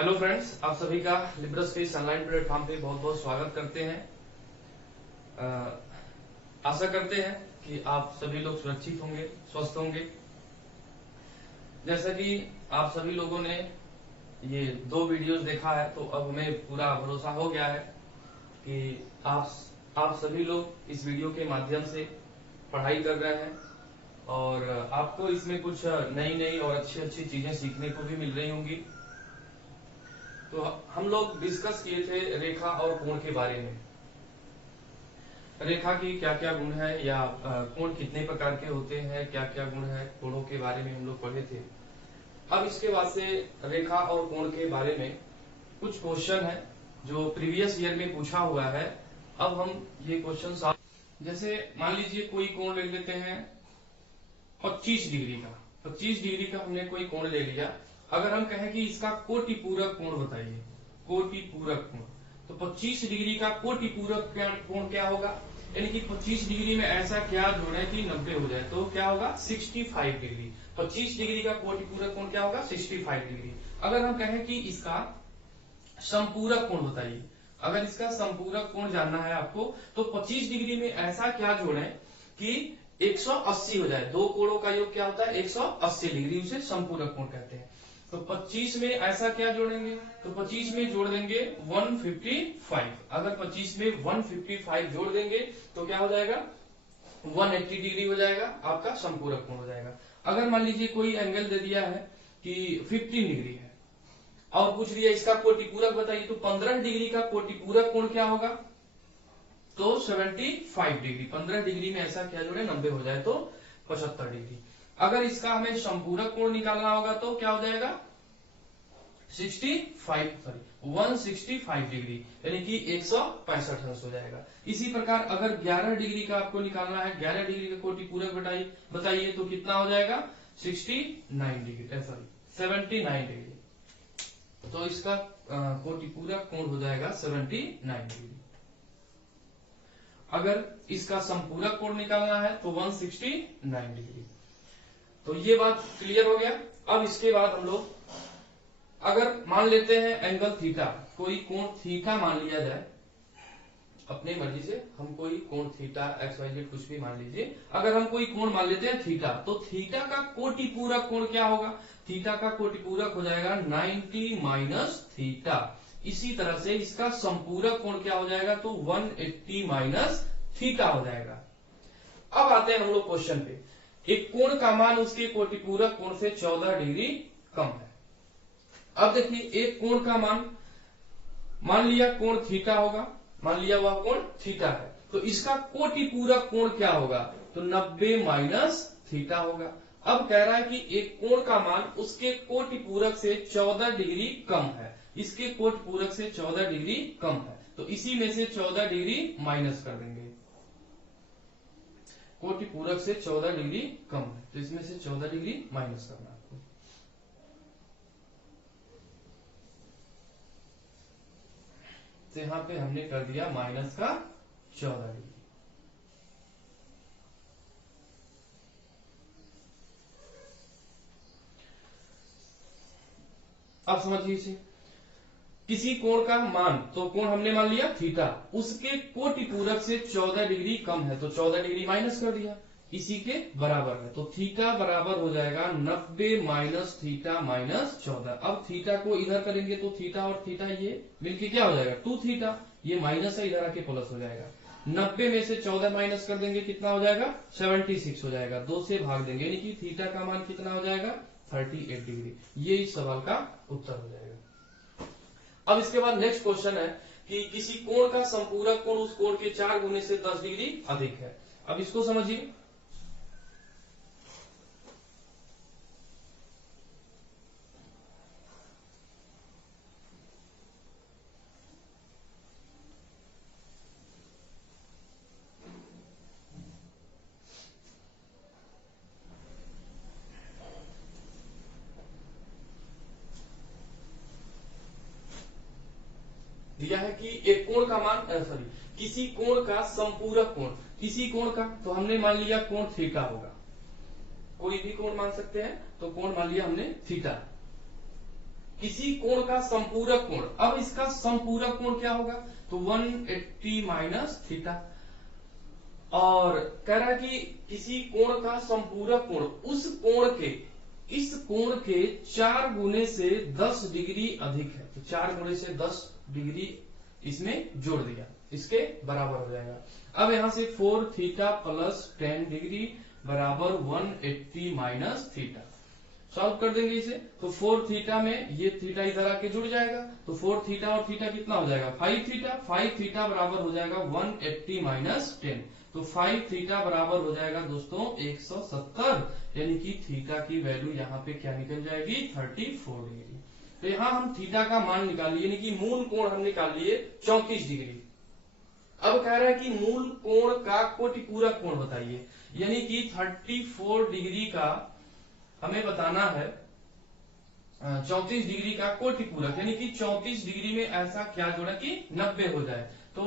Hello friends, आप सभी का लिब्रस फेस ऑनलाइन प्लेटफॉर्म पे बहुत बहुत स्वागत करते हैं। आशा करते हैं कि आप सभी लोग सुरक्षित होंगे, स्वस्थ होंगे। जैसा कि आप सभी लोगों ने ये 2 वीडियोस देखा है, तो अब हमें पूरा भरोसा हो गया है कि आप सभी लोग इस वीडियो के माध्यम से पढ़ाई कर रहे हैं और आपको इसमें कुछ नई नई और अच्छी अच्छी चीजें सीखने को भी मिल रही होंगी। तो हम लोग डिस्कस किए थे रेखा और कोण के बारे में। रेखा की क्या क्या गुण है या कोण कितने प्रकार के होते हैं, क्या क्या गुण है, कोणों के बारे में हम लोग पढ़े थे। अब इसके बाद से रेखा और कोण के बारे में कुछ क्वेश्चन है जो प्रीवियस ईयर में पूछा हुआ है। अब हम ये क्वेश्चन जैसे मान लीजिए कोई कोण ले लेते हैं 25 डिग्री का। 25 डिग्री का हमने कोई कोण ले लिया। अगर हम कहें कि इसका कोटि पूरक कोण बताइए, कोटि पूरक कोण, तो 25 डिग्री का कोटि पूरक कोण क्या होगा? यानी कि 25 डिग्री में ऐसा क्या जोड़े कि 90 हो जाए, तो क्या होगा? 65 डिग्री। 25 डिग्री का कोटि पूरक कोण क्या होगा? 65 डिग्री। अगर हम कहें कि इसका संपूरक कोण बताइए, अगर इसका संपूरक कोण जानना है आपको, तो 25 डिग्री में ऐसा क्या जोड़े कि 180 हो जाए। दो कोणों का योग क्या होता है? 180 डिग्री, उसे संपूरक कोण कहते हैं। तो 25 में ऐसा क्या जोड़ेंगे? तो 25 में जोड़ देंगे 155। अगर 25 में 155 जोड़ देंगे तो क्या हो जाएगा? 180 डिग्री हो जाएगा, आपका संपूरक कोण हो जाएगा। अगर मान लीजिए कोई एंगल दे दिया है कि 15 डिग्री है और पूछ लिया इसका कोटिपूरक बताइए, तो 15 डिग्री का कोटिपूरक कोण क्या होगा? तो 75 डिग्री। 15 डिग्री में ऐसा क्या जोड़े? 90 हो जाए तो 75 डिग्री। अगर इसका हमें संपूरक कोण निकालना होगा तो क्या हो जाएगा? 165 डिग्री, यानी कि 165 अंश हो जाएगा। इसी प्रकार अगर 11 डिग्री का आपको निकालना है, 11 डिग्री का कोटिपूरक बताइए तो कितना हो जाएगा? 69 डिग्री, 79 डिग्री। तो इसका कोटिपूरक कोण हो जाएगा 79 डिग्री। अगर इसका संपूरक कोण निकालना है तो 169 डिग्री। तो ये बात क्लियर हो गया। अब इसके बाद हम लोग अगर मान लेते हैं एंगल थीटा, कोई कोण थीटा मान लिया जाए, अपनी मर्जी से हम कोई कोण थीटा XYZ कुछ भी मान लीजिए। अगर हम कोई कोण मान लेते हैं थीटा, तो थीटा का कोटिपूरक कोण क्या होगा? थीटा का कोटिपूरक हो जाएगा 90 माइनस थीटा। इसी तरह से इसका संपूरक कोण क्या हो जाएगा? तो 180 माइनस थीटा हो जाएगा। अब आते हैं हम लोग क्वेश्चन पे। एक कोण का मान उसके कोटिपूरक कोण से 14 डिग्री कम है। अब देखिए, एक कोण का मान लिया कोण थीटा होगा, मान लिया वह कोण थीटा है, तो इसका कोटिपूरक कोण क्या होगा? तो 90 माइनस थीटा होगा। अब कह रहा है कि एक कोण का मान उसके कोटिपूरक से 14 डिग्री कम है, इसके कोटिपूरक से 14 डिग्री कम है, तो इसी में से 14 डिग्री माइनस कर देंगे। कोटिपूरक से 14 डिग्री कम है, तो इसमें से 14 डिग्री माइनस करना आपको। तो यहां पे हमने कर दिया माइनस का 14 डिग्री। अब समझिए इसे, किसी कोण का मान, तो कोण हमने मान लिया थीटा, उसके कोटिपूरक से 14 डिग्री कम है, तो 14 डिग्री माइनस कर दिया, इसी के बराबर है। तो थीटा बराबर हो जाएगा 90 माइनस थीटा माइनस 14। अब थीटा को इधर करेंगे तो थीटा और थीटा ये मिलके क्या हो जाएगा? 2 थीटा। ये माइनस है, इधर आके प्लस हो जाएगा। 90 में से 14 माइनस कर देंगे, कितना हो जाएगा? 76 हो जाएगा। 2 से भाग देंगे, यानी कि थीटा का मान कितना हो जाएगा? 38 डिग्री। ये इस सवाल का उत्तर हो जाएगा। अब इसके बाद नेक्स्ट क्वेश्चन है कि किसी कोण का संपूरक कोण उस कोण के 4 गुने से 10 डिग्री अधिक है। अब इसको समझिए। दिया है कि एक कोण का मान किसी कोण का संपूरक कोण, किसी कोण का, तो हमने मान लिया कोण थीटा होगा, कोई भी कोण मान सकते हैं, तो कोण मान लिया हमने थीटा। किसी कोण का संपूरक कोण। अब इसका संपूरक कोण क्या होगा, तो 180 माइनस थीटा। और कह रहा है कि किसी कोण का संपूरक कोण उस कोण के, इस कोण के 4 गुने से 10 डिग्री अधिक है, तो 4 गुने से 10 डिग्री इसमें जोड़ दिया, इसके बराबर हो जाएगा। अब यहां से 4 थीटा प्लस 10 डिग्री बराबर 180 माइनस थीटा। सॉल्व कर देंगे इसे, तो 4 थीटा में ये थीटा इधर आके जुड़ जाएगा, तो 4 थीटा और थीटा कितना हो जाएगा, 5 थीटा। 5 थीटा बराबर हो जाएगा 180 माइनस 10, तो 5 थीटा बराबर हो जाएगा दोस्तों 170, यानी कि थीटा की वैल्यू यहाँ पे क्या निकल जाएगी, 34 डिग्री। तो यहाँ हम थीटा का मान निकाल लिए, यानी कि मूल कोण हम निकाल लिए 34 डिग्री। अब कह रहा है कि मूल कोण का कोटिपूरक कोण बताइए, यानी कि 34 डिग्री का हमें बताना है 34 डिग्री का कोटिपूरक, यानी कि 34 डिग्री में ऐसा क्या जोड़ा कि 90 हो जाए, तो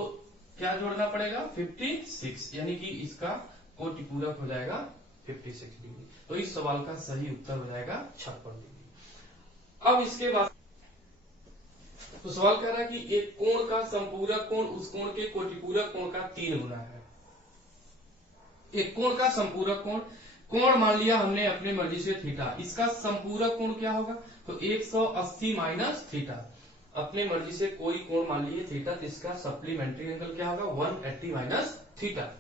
क्या जोड़ना पड़ेगा 56, यानी कि इसका कोटिपूरक हो जाएगा 56 डिग्री। तो इस सवाल का सही उत्तर हो जाएगा 56 डिग्री। अब इसके बाद तो सवाल कह रहा है कि एक कोण का संपूरक कोण उस कोण के कोटिपूरक कोण का 3 गुना है। एक कोण का संपूरक कोण, कोण मान लिया हमने अपने मर्जी से थीटा, इसका संपूरक कोण क्या होगा, तो 180 माइनस थीटा। अपने मर्जी से कोई कोण मान लीजिए थीटा, तो इसका सप्लीमेंट्री एंगल क्या होगा, 180 माइनस थीटा।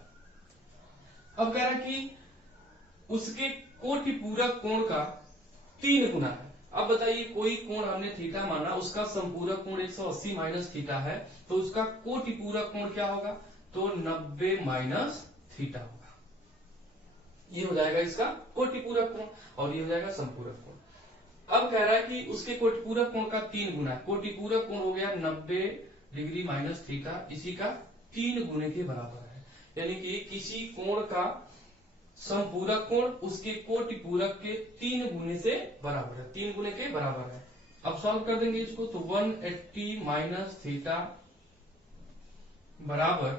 अब कह रहा है कि उसके कोटिपूरक कोण का 3 गुना है। अब बताइए कोई कोण हमने थीटा माना, उसका संपूरक कोण 180 माइनस थीटा है, तो उसका कोटिपूरक कोण क्या होगा, तो 90 माइनस थीटा होगा। ये हो जाएगा इसका कोटिपूरक कोण, और ये हो जाएगा संपूरक कोण। अब कह रहा है कि उसके कोटिपूरक कोण का 3 गुना, कोटिपूरक कोण हो गया 90 डिग्री माइनस थीटा, इसी का 3 गुने के बराबर है, यानी कि किसी कोण का संपूरक कोण उसके कोटिपूरक के 3 गुने से बराबर है, 3 गुने के बराबर है। अब सॉल्व कर देंगे इसको, तो 180 माइनस थीटा बराबर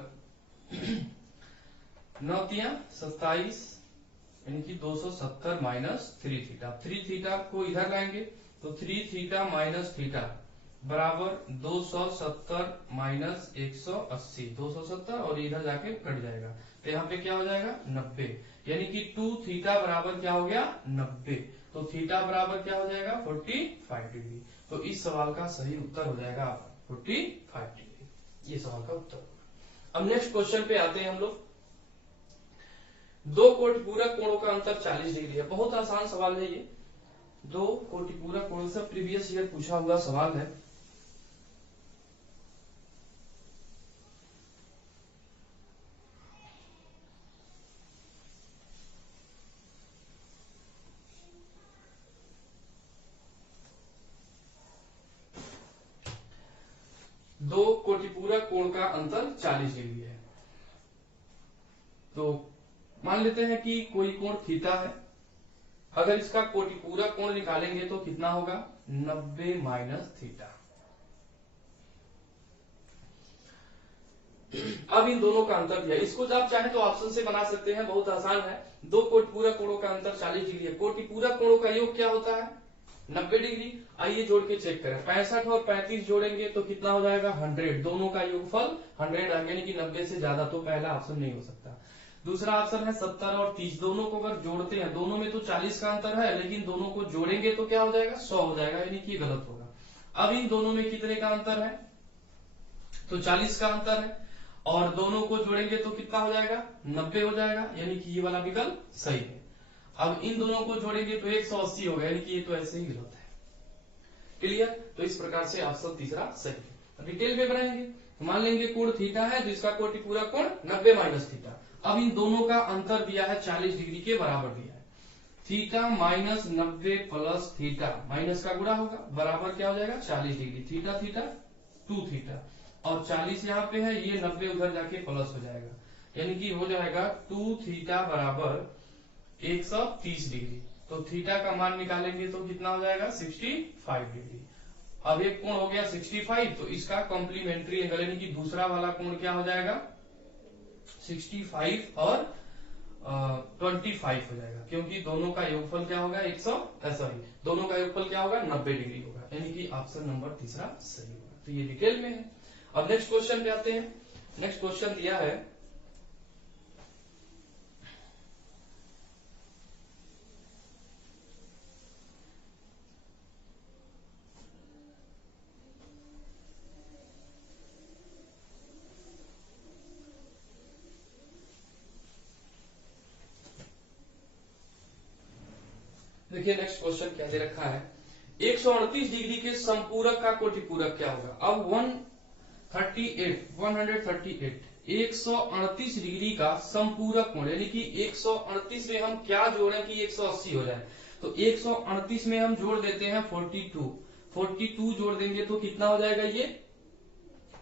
9 तिया 27, यानी कि 270 माइनस 3 थीटा। 3 थीटा को इधर लाएंगे, तो 3 थीटा माइनस थीटा बराबर 270 माइनस 180, 270 और इधर जाके कट जाएगा, तो यहाँ पे क्या हो जाएगा 90, यानी कि 2 थीटा बराबर क्या हो गया 90, तो थीटा बराबर क्या हो जाएगा 45 डिग्री। तो इस सवाल का सही उत्तर हो जाएगा 45 डिग्री, ये सवाल का उत्तर। अब नेक्स्ट क्वेश्चन पे आते हैं हम लोग। दो कोटिपूरक कोणों का अंतर 40 डिग्री है। बहुत आसान सवाल है ये, दो कोटिपूरक कोणों से प्रीवियस ईयर पूछा हुआ सवाल है। दो कोटिपूरक कोण का अंतर 40 डिग्री है। तो मान लेते हैं कि कोई कोण थीटा है, अगर इसका कोटिपूरक कोण निकालेंगे तो कितना होगा 90 माइनस थीटा। अब इन दोनों का अंतर दिया, इसको आप चाहे तो ऑप्शन से बना सकते हैं, बहुत आसान है। दो कोटिपूरक कोणों का अंतर 40 डिग्री है, कोटिपूरक कोणों का योग क्या होता है 90 डिग्री। आइए जोड़ के चेक करें, 65 और 35 जोड़ेंगे तो कितना हो जाएगा 100, दोनों का योगफल 100 आ, यानी कि 90 से ज्यादा, तो पहला ऑप्शन नहीं हो सकता। दूसरा ऑप्शन है 70 और 30, दोनों को अगर जोड़ते हैं, दोनों में तो 40 का अंतर है, लेकिन दोनों को जोड़ेंगे तो क्या हो जाएगा 100 हो जाएगा, यानी कि गलत होगा। अब इन दोनों में कितने का अंतर है, तो 40 का अंतर है, और दोनों को जोड़ेंगे तो कितना हो जाएगा 90 हो जाएगा, यानी कि ये वाला विकल्प सही है। अब इन दोनों को जोड़ेंगे तो 180 होगा, यानी कि ये तो ऐसे ही गलत है। क्लियर, तो इस प्रकार से ऑप्शन तीसरा सही है। डिटेल में बनाएंगे, मान लेंगे कोण थीटा है, तो इसका कोटिपूरक कोण 90 माइनस थीटा। अब इन दोनों का अंतर दिया है 40 डिग्री के बराबर दिया है, theta minus 90 plus theta, minus का गुणा होगा, बराबर क्या हो जाएगा 40 डिग्री, थीटा थीटा 2 थीटा, और 40 यहाँ पे है, ये 90 उधर जाके प्लस हो जाएगा, यानी कि हो जाएगा 2 थीटा बराबर 130 डिग्री। तो थीटा का मान निकालेंगे तो कितना हो जाएगा 65 डिग्री। अब एक कोण हो गया 65, तो इसका कॉम्प्लीमेंट्री एंगल यानी कि दूसरा वाला कोण क्या हो जाएगा 65 और 25 हो जाएगा, क्योंकि दोनों का योगफल क्या होगा 100, दोनों का योगफल क्या होगा 90 डिग्री होगा, यानी कि ऑप्शन नंबर तीसरा सही होगा। तो ये डिटेल में है। अब नेक्स्ट क्वेश्चन पे आते हैं। नेक्स्ट क्वेश्चन दिया है, देखिए नेक्स्ट क्वेश्चन क्या दे रखा है, 138 डिग्री के समपूरक का कोटिपूरक क्या होगा। अब 138 डिग्री का समपूरक कोण, यानी कि 138 में हम क्या जोड़ें कि 180 हो जाए। तो 138 में हम जोड़ देते हैं 42 जोड़ देंगे तो कितना हो जाएगा ये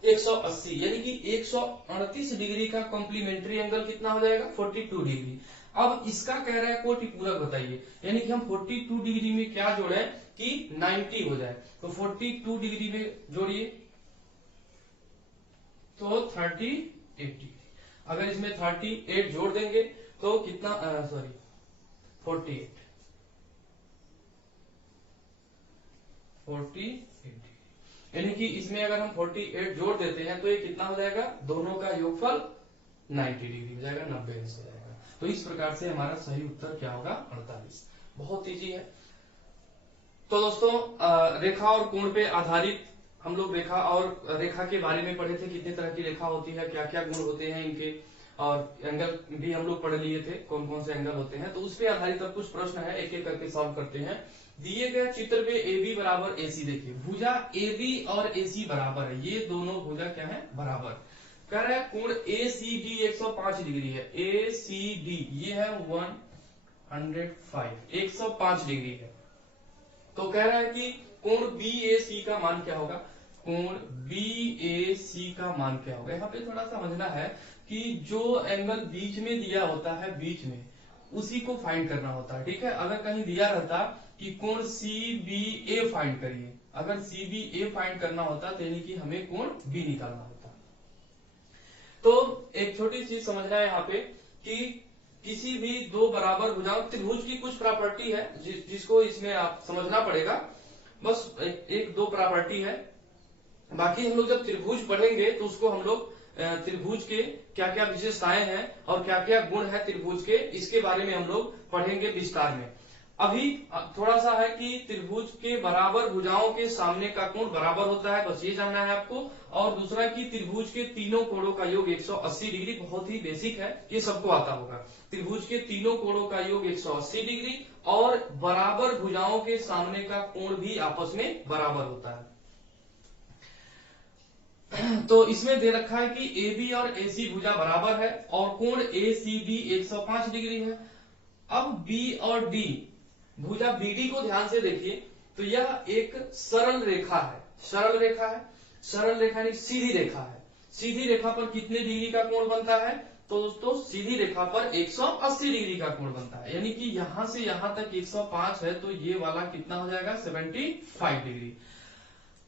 180, यानी कि 138 डिग्री का कॉम्प्लीमेंट्री एंगल कितना हो जाएगा 42 डिग्री। अब इसका कह रहा है कोटिपूरक बताइए, यानी कि हम 42 डिग्री में क्या जोड़े कि 90 हो जाए। तो 42 डिग्री में जोड़िए तो 38 डिग्री। अगर इसमें 38 जोड़ देंगे तो कितना 48, यानी कि इसमें अगर हम 48 जोड़ देते हैं तो ये कितना हो जाएगा, दोनों का योगफल 90 डिग्री हो जाएगा, 90 अंश हो जाएगा। तो इस प्रकार से हमारा सही उत्तर क्या होगा 48। बहुत इजी है। तो दोस्तों रेखा और कोण पे आधारित हम लोग रेखा के बारे में पढ़े थे, कितने तरह की रेखा होती है, क्या क्या गुण होते हैं इनके, और एंगल भी हम लोग पढ़ लिए थे, कौन कौन से एंगल होते हैं। तो उस पे आधारित अब कुछ प्रश्न है, एक एक करके सॉल्व करते हैं। दिए गए चित्र में AB बराबर AC, देखिए भुजा AB और AC बराबर है, ये दोनों भुजा क्या है बराबर। कह रहा है कोण ACD 105 डिग्री है, ACD ये है 105 डिग्री है। तो कह रहा है कि कोण BAC का मान क्या होगा, कोण BAC का मान क्या होगा। यहाँ पे थोड़ा सा समझना है कि जो एंगल बीच में दिया होता है, बीच में उसी को फाइंड करना होता है, ठीक है। अगर कहीं दिया रहता कि कोण CBA फाइंड करिए, अगर CBA फाइंड करना होता तो यानी कि हमें कोण B निकालना होता। तो एक छोटी चीज समझना है यहाँ पे कि किसी भी दो बराबर भुजाओं, त्रिभुज की कुछ प्रॉपर्टी है जिसको इसमें आप समझना पड़ेगा, बस एक दो प्रॉपर्टी है। बाकी हम लोग जब त्रिभुज पढ़ेंगे तो उसको हम लोग त्रिभुज के क्या क्या विशेषताएं हैं और क्या क्या गुण है त्रिभुज के, इसके बारे में हम लोग पढ़ेंगे विस्तार में। अभी थोड़ा सा है कि त्रिभुज के बराबर भुजाओं के सामने का कोण बराबर होता है, बस ये जानना है आपको। और दूसरा कि त्रिभुज के तीनों कोणों का योग 180 डिग्री, बहुत ही बेसिक है, ये सबको आता होगा। त्रिभुज के तीनों कोणों का योग 180 डिग्री और बराबर भुजाओं के सामने का कोण भी आपस में बराबर होता है। तो इसमें दे रखा है कि AB और AC भुजा बराबर है और कोण ACD 105 डिग्री है। अब B और D भुजा BD को ध्यान से देखिए, तो यह एक सरल रेखा है, सरल रेखा है, सरल रेखा यानी सीधी रेखा है। सीधी रेखा पर कितने डिग्री का कोण बनता है, तो दोस्तों सीधी रेखा पर 180 डिग्री का कोण बनता है, यानी कि यहां से यहां तक 105 है तो ये वाला कितना हो जाएगा 75 डिग्री।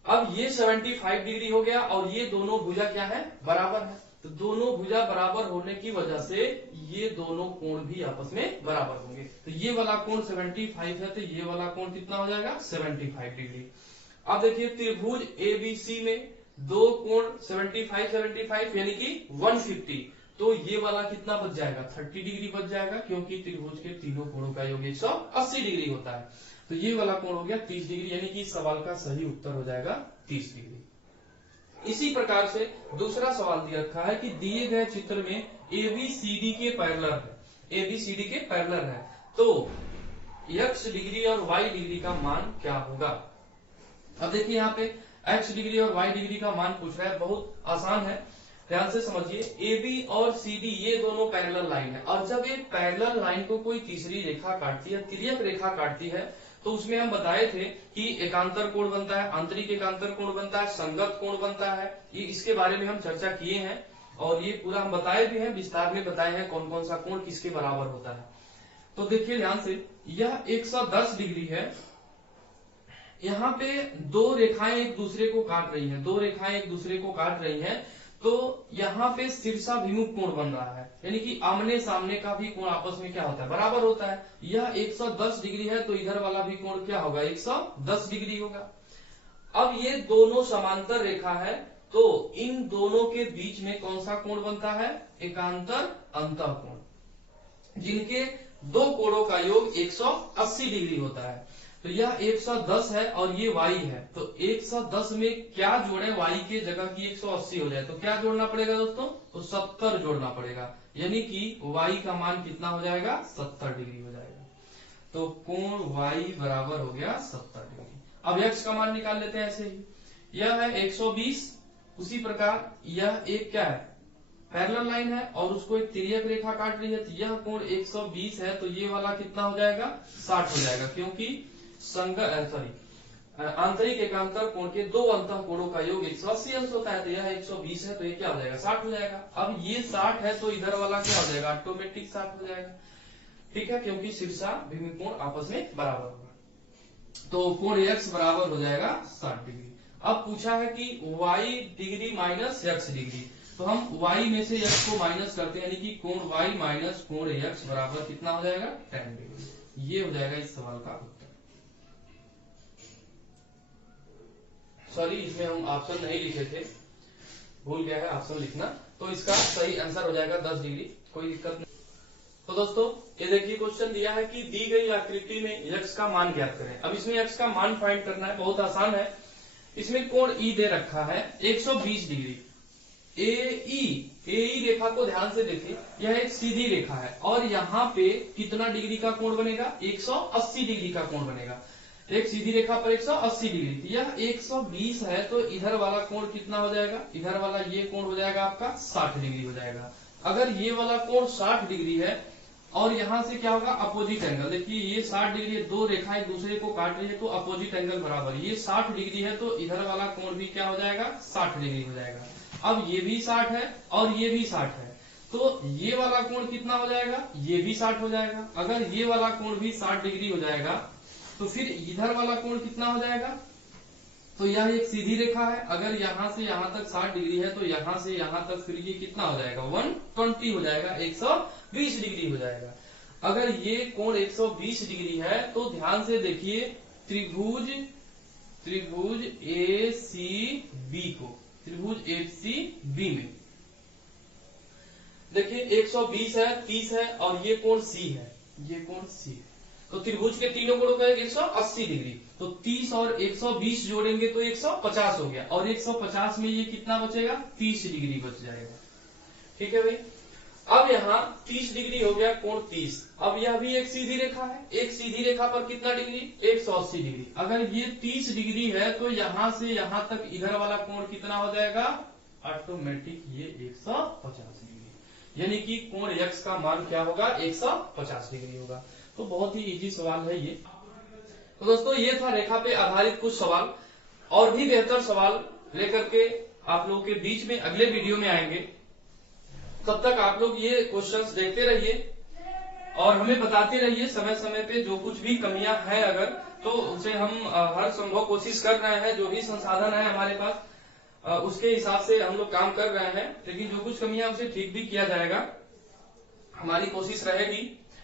अब ये 75 डिग्री हो गया और ये दोनों भुजा क्या है बराबर है, तो दोनों भुजा बराबर होने की वजह से ये दोनों कोण भी आपस में बराबर होंगे। तो ये वाला कोण 75 है तो ये वाला कोण कितना हो जाएगा 75 डिग्री। अब देखिए त्रिभुज ABC में दो कोण 75 यानी कि 150, तो ये वाला कितना बच जाएगा 30 डिग्री बच जाएगा, क्योंकि त्रिभुज के तीनों कोणों का योग 180 डिग्री होता है। तो ये वाला कोण हो गया 30 डिग्री, यानी कि इस सवाल का सही उत्तर हो जाएगा 30 डिग्री। इसी प्रकार से दूसरा सवाल दिया रखा है कि दिए गए चित्र में ABCD के पैरेलल है, ABCD के पैरेलल है, तो X डिग्री और Y डिग्री का मान क्या होगा। अब देखिए यहाँ पे X डिग्री और Y डिग्री का मान पूछ रहा है, बहुत आसान है, ध्यान से समझिए। AB और CD ये दोनों पैरेलल लाइन है, और जब ये पैरेलल लाइन को कोई तीसरी रेखा काटती है, तिर्यक रेखा काटती है, तो उसमें हम बताए थे कि एकांतर कोण बनता है, आंतरिक एकांतर कोण बनता है, संगत कोण बनता है। ये इसके बारे में हम चर्चा किए हैं और ये पूरा हम बताए भी हैं, विस्तार में बताए हैं कौन कौन सा कोण किसके बराबर होता है। तो देखिए ध्यान से, यह 110 डिग्री है, यहाँ पे दो रेखाएं एक दूसरे को काट रही हैं, दो रेखाएं एक दूसरे को काट रही हैं, तो यहाँ पे शीर्षाभिमुख कोण बन रहा है, यानी कि आमने सामने का भी कोण आपस में क्या होता है बराबर होता है। यह 110 डिग्री है तो इधर वाला भी कोण क्या होगा 110 डिग्री होगा। अब ये दोनों समांतर रेखा है, तो इन दोनों के बीच में कौन सा कोण बनता है? एकांतर अंतःकोण, जिनके दो कोणों का योग 180 डिग्री होता है। तो यह 110 है और ये y है, तो 110 में क्या जोड़े? y के जगह की 180 हो जाए तो क्या जोड़ना पड़ेगा दोस्तों? तो 70 जोड़ना पड़ेगा, यानी कि y का मान कितना हो जाएगा? 70 डिग्री हो जाएगा। तो कोण y बराबर हो गया 70 डिग्री। अब x का मान निकाल लेते हैं ऐसे ही, यह है 120। उसी प्रकार यह एक क्या है? पैरेलल लाइन है और उसको एक तिर्यक रेखा काट रही है, तो यह कोण 120 है, तो ये वाला कितना हो जाएगा? 60 हो जाएगा, क्योंकि आंतरिक एकांतर कोण के दो अंतः कोणों का योग 180 अंश होता है, तो यह 120 है, तो ये क्या हो जाएगा? 60 हो जाएगा। अब ये 60 है तो इधर वाला क्या हो जाएगा? ऑटोमेटिक 60 हो जाएगा, ठीक है, क्योंकि शीर्षा भिन्न कोण आपस में बराबर होगा। तो कोण x बराबर हो जाएगा 60 डिग्री। अब पूछा है कि y degree minus x degree, तो हम y में से x को माइनस करते हैं, यानी कि कोण y माइनस कोण x बराबर कितना हो जाएगा? 10 डिग्री। ये हो जाएगा इस सवाल का उत्तर। सॉरी, इसमें हम ऑप्शन नहीं लिखे थे, भूल गया है ऑप्शन लिखना, तो इसका सही आंसर हो जाएगा 10 डिग्री, कोई दिक्कत नहीं। तो दोस्तों ये देखिए क्वेश्चन दिया है कि दी गई आकृति में x का मान ज्ञात करें। अब इसमें x का मान फाइंड करना है, बहुत आसान है। इसमें कोण E दे रखा है 120 डिग्री। AE रेखा को ध्यान से देखिए, यह एक सीधी रेखा है और यहाँ पे कितना डिग्री का कोण बनेगा? 180 डिग्री का कोण बनेगा। एक सीधी रेखा पर 180 डिग्री, यह 120 है, तो इधर वाला कोण कितना हो जाएगा? इधर वाला ये कोण हो जाएगा आपका 60 डिग्री हो जाएगा। अगर ये वाला कोण 60 डिग्री है और यहाँ से क्या होगा? Opposite angle. देखिए ये 60 डिग्री, दो रेखाएं एक दूसरे को काट रही है, तो अपोजिट एंगल बराबर। ये 60 डिग्री है, तो इधर वाला कोण भी क्या हो जाएगा? 60 डिग्री हो जाएगा। अब ये भी 60 है और ये भी 60 है, तो ये वाला कोण कितना हो जाएगा? ये भी 60 हो जाएगा। अगर ये वाला कोण भी 60 डिग्री हो जाएगा, तो फिर इधर वाला कोण कितना हो जाएगा? तो यह एक सीधी रेखा है, अगर यहाँ से यहाँ तक 60 डिग्री है, तो यहाँ से यहाँ तक फिर ये कितना हो जाएगा? 120 हो जाएगा, 120 डिग्री हो जाएगा। अगर ये कोण 120 डिग्री है, तो ध्यान से देखिए त्रिभुज ACB को, त्रिभुज ACB में देखिए 120 है, 30 है और ये कोण C है, ये कोण C है, तो त्रिभुज के तीनों कोणों का 180 डिग्री, तो 30 और 120 जोड़ेंगे तो 150 हो गया, और 150 में ये कितना बचेगा? 30 डिग्री बच जाएगा, ठीक है भाई। अब यहाँ 30 डिग्री हो गया कोण 30। अब यह भी एक सीधी रेखा है, एक सीधी रेखा पर कितना डिग्री? 180 डिग्री। अगर ये 30 डिग्री है, तो यहाँ से यहाँ तक इधर वाला कोण कितना हो जाएगा? ऑटोमेटिक ये 150 डिग्री, यानी कि कोण x का मान क्या होगा? 150 डिग्री होगा। तो बहुत ही इजी सवाल है ये। तो दोस्तों ये था रेखा पे आधारित कुछ सवाल, और भी बेहतर सवाल लेकर के आप लोगों के बीच में अगले वीडियो में आएंगे। तब तक आप लोग ये क्वेश्चंस देखते रहिए और हमें बताते रहिए समय समय पे जो कुछ भी कमियां हैं अगर, तो उसे हम हर संभव कोशिश कर रहे हैं। जो भी संसाधन है हमारे पास उसके हिसाब से हम लोग काम कर रहे हैं, लेकिन जो कुछ कमियां उसे ठीक भी किया जाएगा, हमारी कोशिश रहेगी।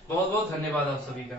बहुत बहुत धन्यवाद आप सभी का।